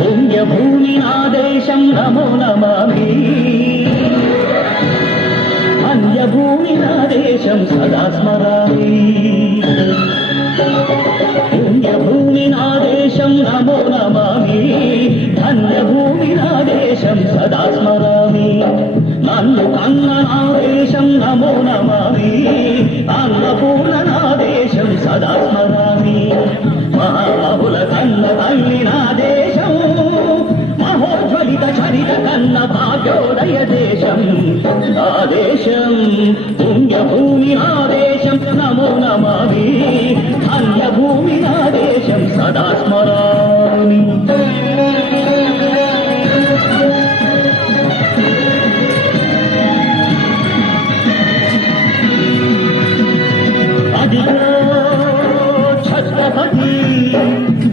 పుణ్యభూమి ఆదేశం నమో నమామి, అన్యభూమి ఆదేశం సదా స్మరామి. పుణ్యభూమి ఆదేశం నమో నమామి, ధన్యభూమి ఆదేశం సదా స్మరామి. నన్ను కన్ననాదేశం నమో నమామి, అన్నపూర్ణనాదేశం సదా స్మరామి. మహాబుల కన్న తల్లినాదేశం, మహోజ్వలిత చరిత కన్న భాగ్యోదయ దేశం ఆదేశం. పుణ్యభూమి ఆదేశం నమో నమామి, ధన్యభూమి ఆదేశం సదా స్మరామి.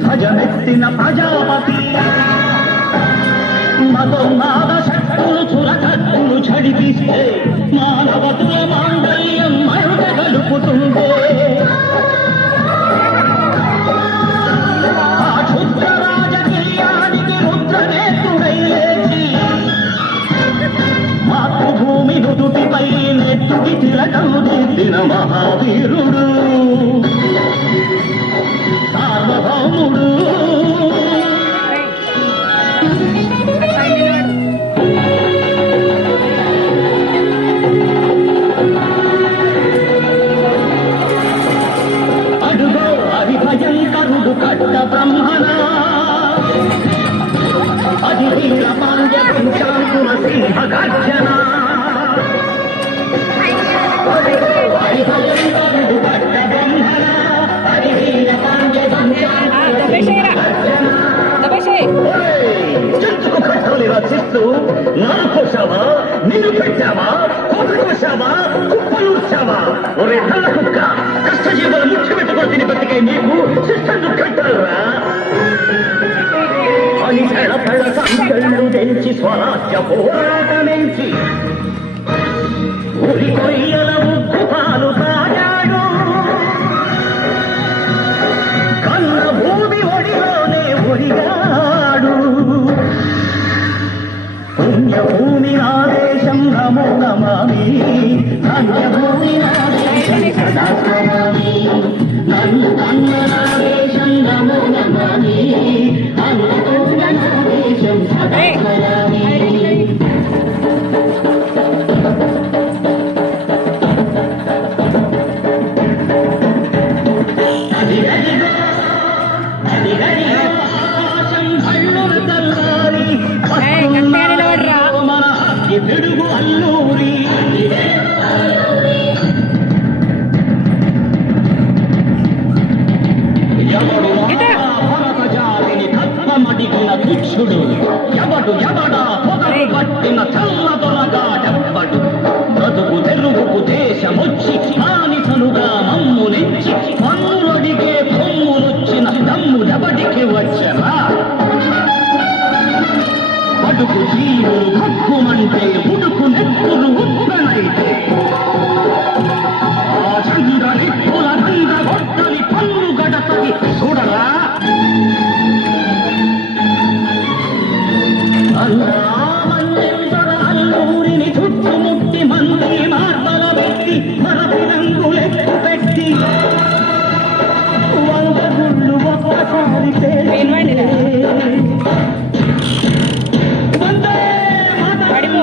భజమెత్తిన ప్రజాపతి, మతోన్మాద శక్తులు చురకత్తులు ఝడిపిస్తే మానవతుల మాంగళ్యం మరుట గలుపుతుందే. ఆ క్షుద్ర రాజకీయానికి రుద్రనేత్రుడై లేచి మాతృభూమి నుదుటిపై నెత్తుకి తిలకం దిద్దిన మహావీరుడు సార్వభౌముడు. అడుగో అవిభయంకరుడు కట్ట బ్రహ్మణ, అది వీర పాండ్య పింఛాంకుల సింహ గర్జన. అవిభయంకరుడు కట్ట బ్రహ్మణ, అది వీర పాండ్య చెట్టుకు కట్టలు రచిస్తూ నాకోసావా, నీరు పెట్టావా, కోసావా, కుప్పలూర్చావా. ఒరే నల్ల కుక్క, కష్టజీవుల ముఖ్య పెట్టుకొని తిని బతికే నీకు శిక్షను కట్టాలరా అని పెడపెడ సంకళ్ళు తెంచి స్వరాజ్య పోరాటమెంచి ఉరి కొయ్యల ఉగ్గు పాలు తాగాడు. కన్న భూమి ఒడిలోనే ఒడిగాడు. పుణ్యభూమి ఆదేశం నమో నమామి, ధన్యభూమి ఆదేశం సదా స్మరామి. నన్ను కన్ననాదేశం నమో నమామి, అన్నపూర్ణనాదేశం సదా స్మరామి. పిడుగు అల్లూరి ఎవడు భరత జాతిని తత్వమడిగిన భిక్షుడు, ఎవడు ఎవడా పొగరు పట్టిన చల్లదొరగాడెవ్వడు. బ్రతుకు తెరుగుకు దేశమొచ్చి మానిసలుగా మమ్ము నెచ్చి పన్నులడిగే కొమ్ములొచ్చిన దమ్ము ఎవడికి వచ్చరా. అడుగు జీవులు భక్కుమంటే ఉడుకు నెప్పులు ఉప్పెనైతే ఆ చంద్ర నిప్పుల రంగ గొడ్డలి పన్ను గడపది చూడరా. అల్లూరిని చుట్టుముట్టి మంది మార్మల పెట్టి మరపి రంగులెక్కు పెట్టి 100 గుళ్ళు ఒక్కసారి వందే మాతరం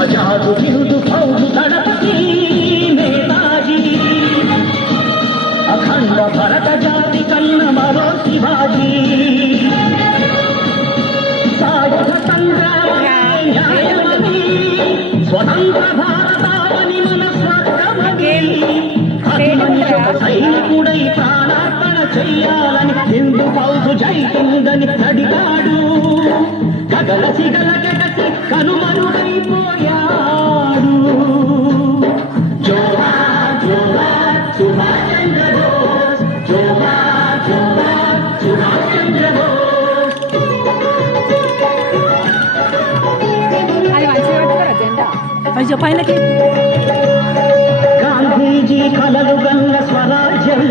అజాదు బిరుదు ఫౌజు దళపతి నేతాజీ, అఖండ భరత జాతి కన్న మరో శివాజీ. సాయుధ సంగ్రామీ స్వతంత్ర భారతావని మన స్వర్గమది. సైనికుడై ప్రాణార్పణ చెయ్యాలని హిందూ ఫౌజు జైతుందని అడిగాడు. గగలసి గలగసి కనుమరుగైపోయాడు. జోహార్ రాజు పైనకి గాంధీజీ కలలు గల్ల స్వరాజ్యం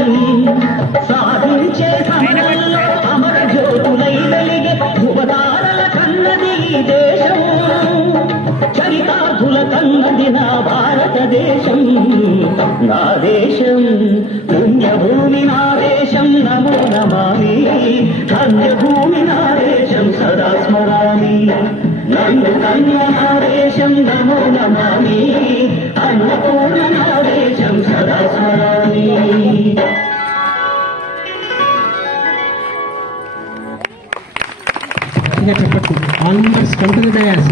సాధించే సమయంలో అమర జ్యోతులై వెలిగే ధృవతారల కన్నది ఈ దేశం చరితార్థుల కన్నది నా భారతదేశం నా దేశం పుణ్యభూమి నా దేశం నమో నమామి ధన్యభూమి నా దేశం సదా స్మరామి నన్ను కన్య నా దేశం నమో నమామి అన్నపూర్ణ నా దేశం సదా స్మరామి చెప్పండి all members come to the dais